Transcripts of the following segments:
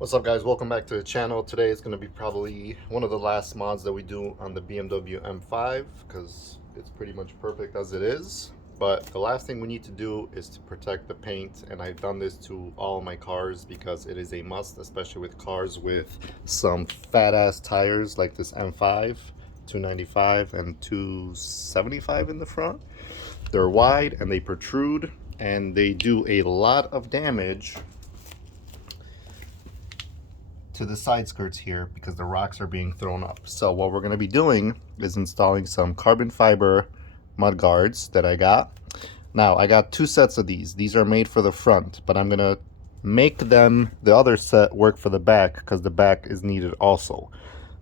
What's up, guys? Welcome back to the channel. Today is going to be probably one of the last mods that we do on the BMW M5 because it's pretty much perfect as it is. But the last thing we need to do is to protect the paint, and I've done this to all my cars because it is a must, especially with cars with some fat ass tires like this M5 295 and 275 in the front. They're wide and they protrude and they do a lot of damage to the side skirts here because the rocks are being thrown up. So what we're going to be doing is installing some carbon fiber mud guards that I got. Now I got two sets of these. These are made for the front, but I'm going to make them, the other set, work for the back because the back is needed also.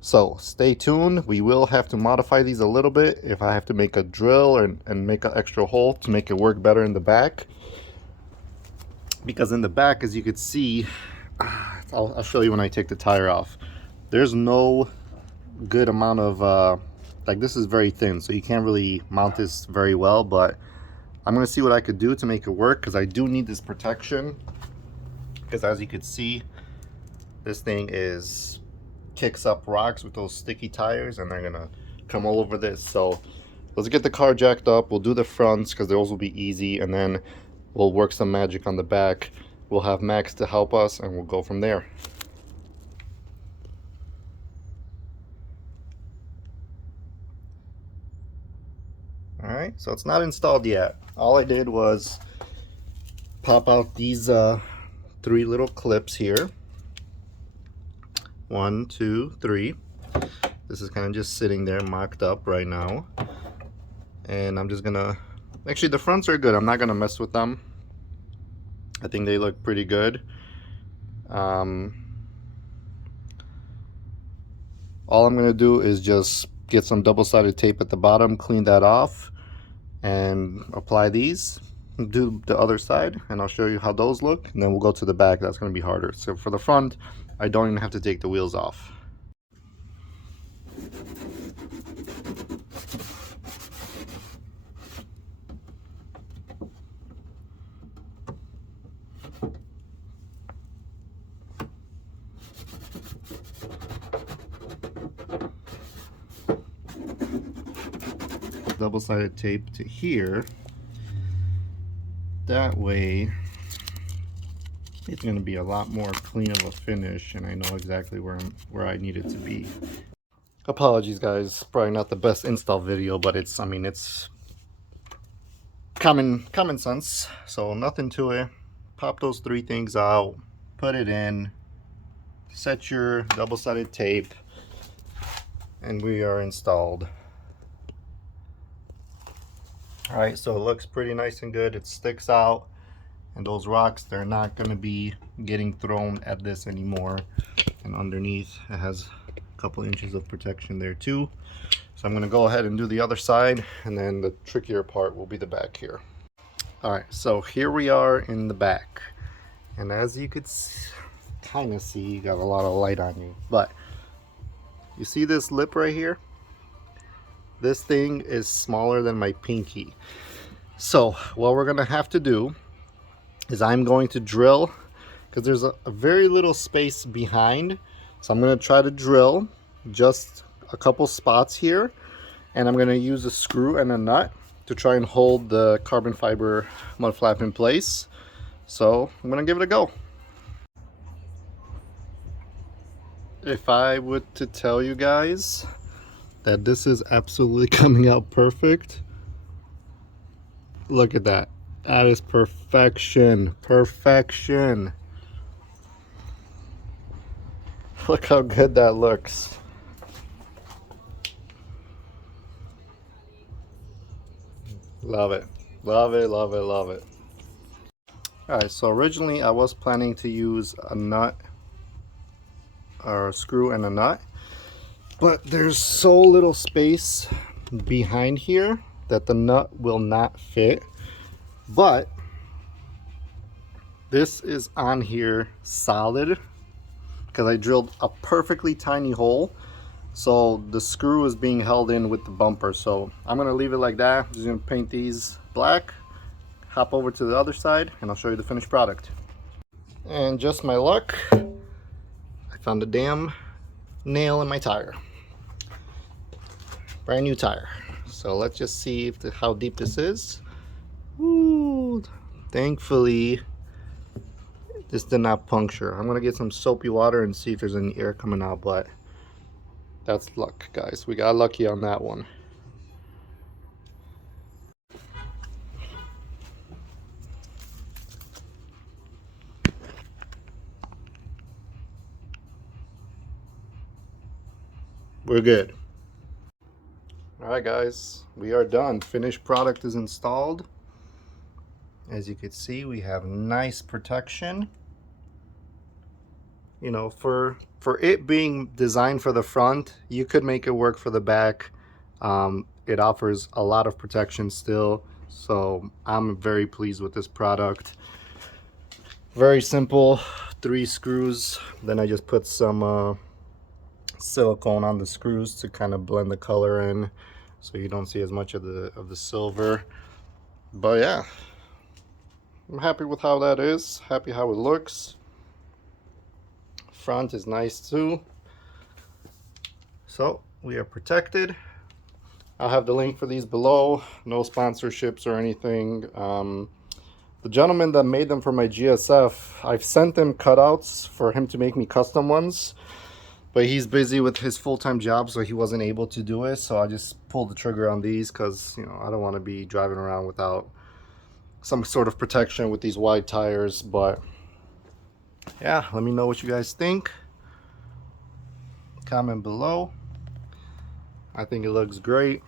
So stay tuned. We will have to modify these a little bit if I have to make a drill and make an extra hole to make it work better in the back, because in the back, as you could see, I'll show you when I take the tire off. There's no good amount of like, this is very thin, so you can't really mount this very well, but I'm gonna see what I could do to make it work because I do need this protection, because as you could see, this thing kicks up rocks with those sticky tires and they're gonna come all over this. So let's get the car jacked up. We'll do the fronts because those will be easy, and then we'll work some magic on the back. We'll have Max to help us and we'll go from there. All right, so it's not installed yet. All I did was pop out these three little clips here. 1, 2, 3. This is kind of just sitting there mocked up right now. And I'm just gonna, actually the fronts are good. I'm not gonna mess with them. I think they look pretty good. All I'm gonna do is just get some double-sided tape at the bottom, clean that off, and apply these. Do the other side, and I'll show you how those look, and then we'll go to the back. That's gonna be harder. So for the front, I don't even have to take the wheels off. Double-sided tape to here. That way it's going to be a lot more clean of a finish, and I know exactly where I need it to be. Apologies, guys. Probably not the best install video, but it's, I mean, it's common sense. So nothing to it. Pop those three things out, put it in, set your double-sided tape, and we are installed. All right, so it looks pretty nice and good. It sticks out, and those rocks, they're not going to be getting thrown at this anymore. And underneath, it has a couple inches of protection there too. So I'm going to go ahead and do the other side, and then the trickier part will be the back here. All right, so here we are in the back, and as you could kind of see, you got a lot of light on you, but you see this lip right here? This thing is smaller than my pinky. So what we're gonna have to do is I'm going to drill, because there's a very little space behind. So I'm gonna try to drill just a couple spots here, and I'm gonna use a screw and a nut to try and hold the carbon fiber mud flap in place. So I'm gonna give it a go. If I were to tell you guys that this is absolutely coming out perfect, look at that. That is perfection. Perfection. Look how good that looks. Love it. Love it, love it, love it. Alright, so originally I was planning to use a nut, or a screw and a nut, but there's so little space behind here that the nut will not fit. But this is on here solid because I drilled a perfectly tiny hole, so the screw is being held in with the bumper. So I'm gonna leave it like that. I'm just gonna paint these black, hop over to the other side, and I'll show you the finished product. And just my luck, I found a damn nail in my tire. Brand new tire. So let's just see if how deep this is. Ooh, thankfully this did not puncture. I'm gonna get some soapy water and see if there's any air coming out, but that's luck, guys. We got lucky on that one. We're good. All right, guys, we are done. Finished product is installed. As you can see, we have nice protection. You know, for it being designed for the front, you could make it work for the back. It offers a lot of protection still, so I'm very pleased with this product. Very simple, 3 screws. Then I just put some silicone on the screws to kind of blend the color in, so you don't see as much of the silver. But yeah, I'm happy with how that is. Happy how it looks. Front is nice too. So we are protected. I'll have the link for these below. No sponsorships or anything. The gentleman that made them for my GSF, I've sent him cutouts for him to make me custom ones, but he's busy with his full-time job, so he wasn't able to do it. So I just pulled the trigger on these because, you know, I don't want to be driving around without some sort of protection with these wide tires. But yeah, let me know what you guys think. Comment below. I think it looks great.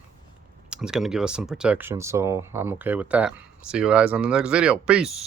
It's going to give us some protection, so I'm okay with that. See you guys on the next video. Peace.